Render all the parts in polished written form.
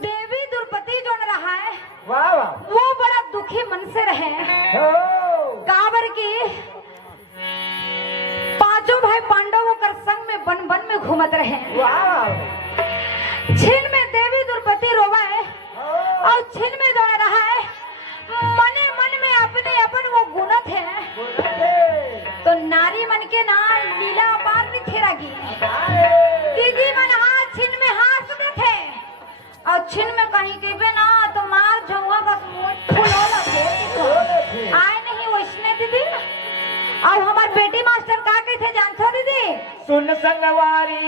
देवी द्रौपदी जो रहा है वाह वाह वो बड़ा दुखी मन से रहे। काबर की पांचों भाई पांडवों कर संग में वन वन में घूमत रहे। छिन में देवी द्रौपदी रोवा है और छिन में जो रहा है मने मन में अपने अपन वो गुणत है। तो नारी मन के नाम लीला अपार में थेरागी दीदी मन हाथ छिन में हाथ में थे और छिन में कहीं के भी ना तो मार झुआ का फूलो लगे आए नहीं वैष्णव दीदी। और हमार बेटी मास्टर का कहते जानते हो दीदी? सुन संगवारी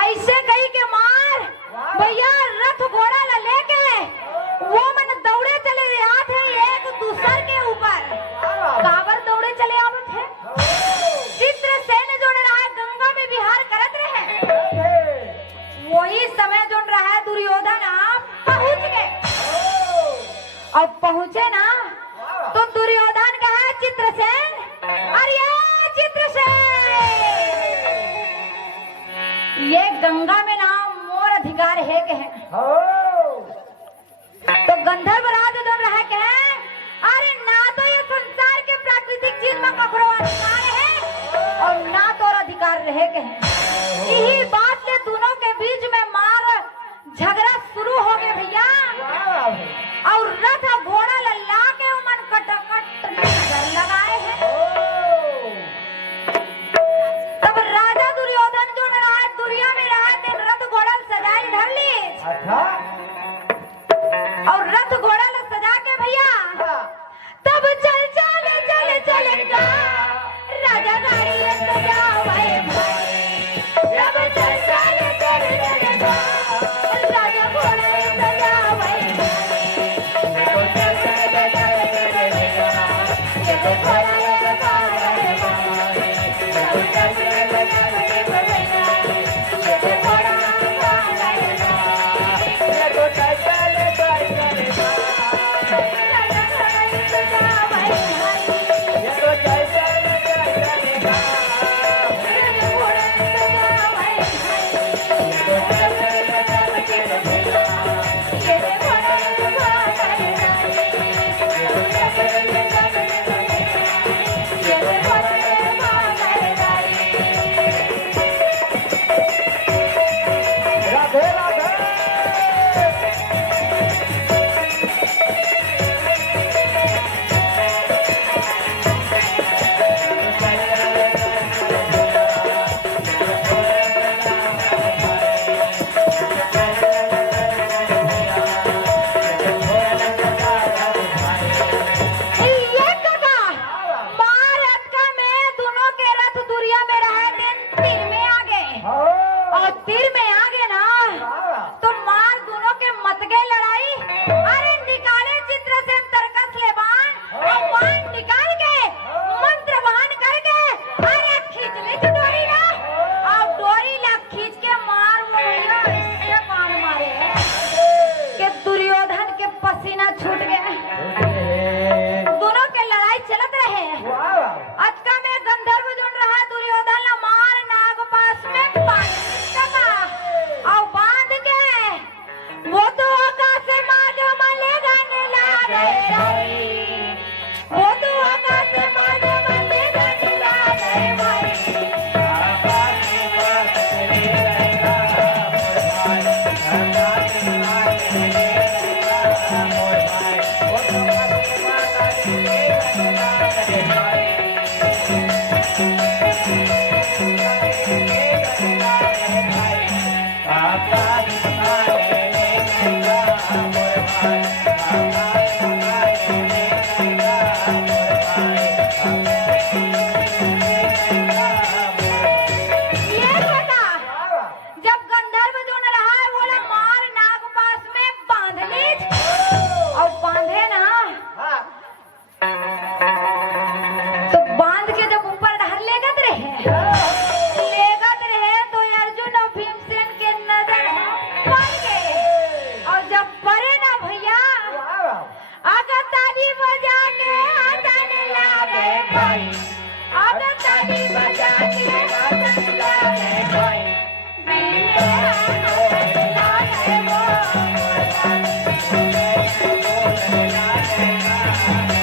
ऐसे कही के मार भैया रथ घोड़ा ला लेके वो मन दौड़े चले आते हैं एक दूसर के ऊपर। काबर दौड़े चले आवत है चित्रसेन जो रहा है गंगा में विहार करत रहे। वही समय जो रहा है दुर्योधन पहुंच गए। अब पहुंचे ना तो दुर्योधन कहा चित्रसेन अरे चित्रसेन ये गंगा में नाम मोर अधिकार है के है। तो गंधर्व राज जो रहा के है अरे ना तो ये संसार के प्राकृतिक चीज में ककरो अधिकार है और ना तो अधिकार रहे के है। यही बात ले दोनों के बीच में मार झगड़ा शुरू हो गया भैया। और रथ घोड़ा लल्ला के मन कटकट नजर लगाए हैं। तब राजा दुर्योधन जो रहा है दुनिया में रहा है रथ घोड़ा सजाई धर ली। और रथ घोड़ा सजा के भैया तब चल चल चल चलेगा राजा गाड़ी सजावे भाई ये तो जैसे चलेगा राधे राधे ये काका महारथ का में दोनों के रथ दुरिया में रहा दिन तीर में आ गए और तीर में आ गए ना तो मार दोनों के मत गए लड़ाई। अरे निकाले चित्र से तरकस ले बाण और बाण निकाल के मंत्र बहन करके अरे खींच ले जो डोरी ना और डोरी ला खींच के मार वो भैया इससे बाण मारे कि दुर्योधन के पसीना छूट गए। दोनों के लड़ाई चलत रहे। अचका में गंधर्व जुड़ रहा दुर्योधन ला मार नाग पास में बांध सका और बांध के वो तो आकाश से मानो मले गाने लागे वो तो आकाश से मानो मले गाने लागे भाई। ये बेटा जब गंधर्व जुड़ रहा है बोला मार नाग पास में बांध लीज और बांधे ना तो बांध के जब ऊपर ढाल लेगत रहे तो अर्जुन और भीमसेन के नजर पड़ गए और जब पड़े ना भैया अगर ताली बजा के हंसने लगे भाई अगर ताली बजा के हंसने लगे भाई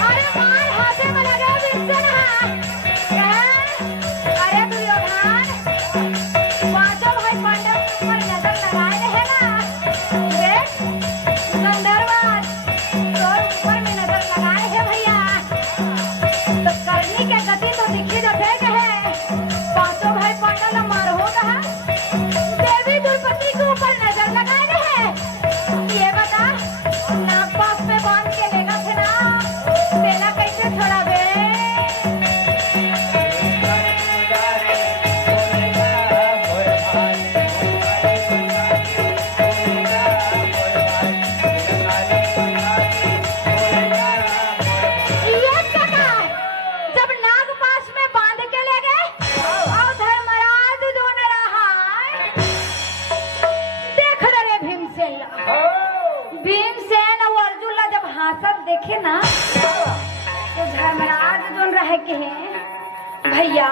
अरे मार हाथे में लगा भीमसेन अरे दुर्योधन पांचों भाई पांडव के ऊपर नजर लगाए रहे ना देख गंधर्व तोर ऊपर में नजर लगाए है भैया तो करनी के गति तो दिखी जाते है पांचों भाई पांडव ला मार हो रहा देवी द्रौपदी के ऊपर नजर लगाए रहे। ये बता नाग पास में बांध के लेगा थे ना तेला कैसे छोड़ा बे ये काका जब नाग पास में बांध के ले गए और धर्मराज जो न रहा देख रहे भीमसेन और अर्जुन ला जब हासत देखे ना तो धर्मराज जो रहे के भैया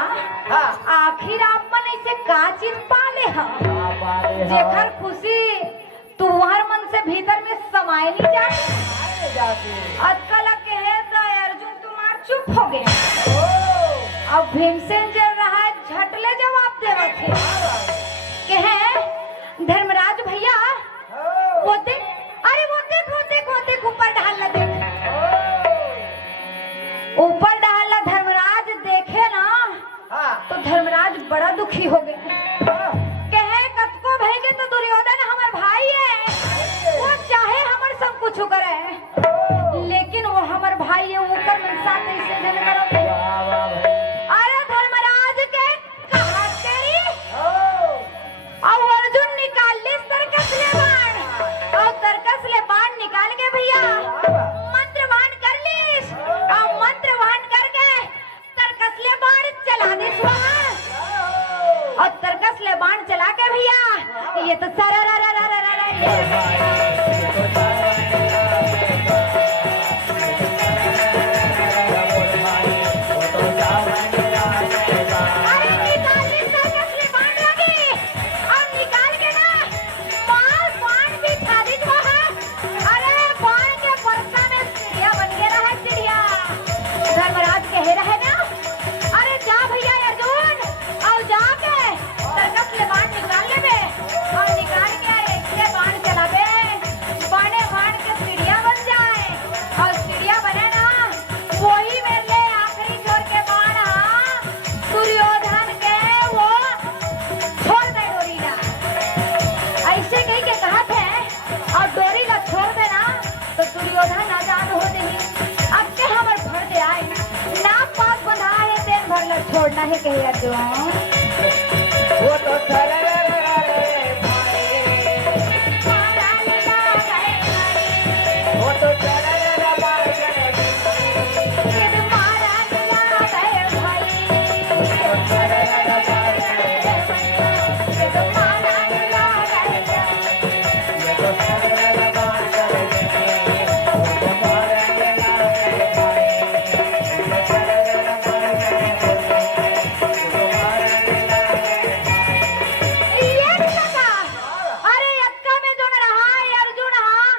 आखिर आप मन ऐसे का चीज पाले हा जेकर खुशी तुम्हार मन से भीतर में समाये नहीं जाती। अजकल के है तो अर्जुन तुम्हार चुप हो गए और भीमसेन जो रहा है झटले जवाब देवे थे कि है धर्मराज भैया वो देख अरे वो देख ऊपर ढाल ला देख ऊपर ढाल ला धर्मराज देखे ना तो धर्मराज बड़ा दुखी हो गए कहे कतको भैगे तो दुर्योधन हमार भाई है वो चाहे हमर सब कुछ करे लेकिन वो हमार भाई है वो कर मन साथ ऐसे जन करो। अरे धर्मराज के कहा तेरी काहे के अर्जुन वो तो चले रे भाई मारा लीला गए भाई वो तो चले रे मार गए ये तो मारा लीला गए भाई तो चले रे मार गए ये तो मारा लीला गए ये तो चले रे मार गए वो मार गए भाई वो चले रे मार गए वो मार ये लगा अरे अक्का में जो रहा है अर्जुन हाँ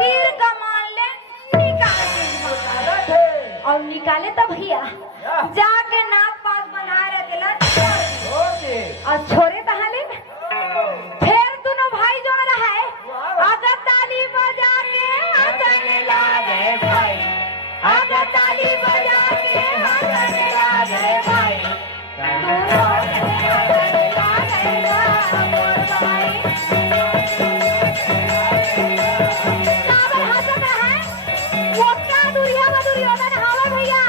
तीर कमान ले निकाल दे। और निकाले तब भैया जाके नाक पास बना रहे दिला और छोरे तहाले फिर दोनों भाई जो रहा है अगर ताली बजा के हंसने लगे भाई अगर ताली बजा के हंसने लगे भाई दोनों हंसने लगे मोर भाई काबर हंसत है वो क्या दुरिया में दुर्योधन हवे भैया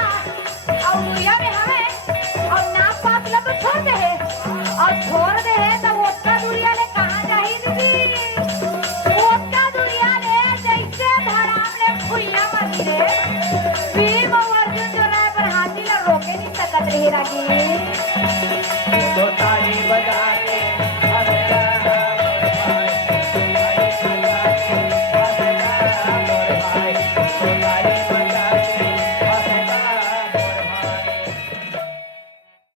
और दुरिया में हवे और नाक पास लग तो छोड़ दे और छोड़ दे तब ओटका दुरिया ले कहाँ जाही दीदी ओटका दुरिया ले जैसे धड़ाम ले फुल्ला मती रे भीम और अर्जुन जो रहे पर हाथी ला रोके नहीं सकत रही रागी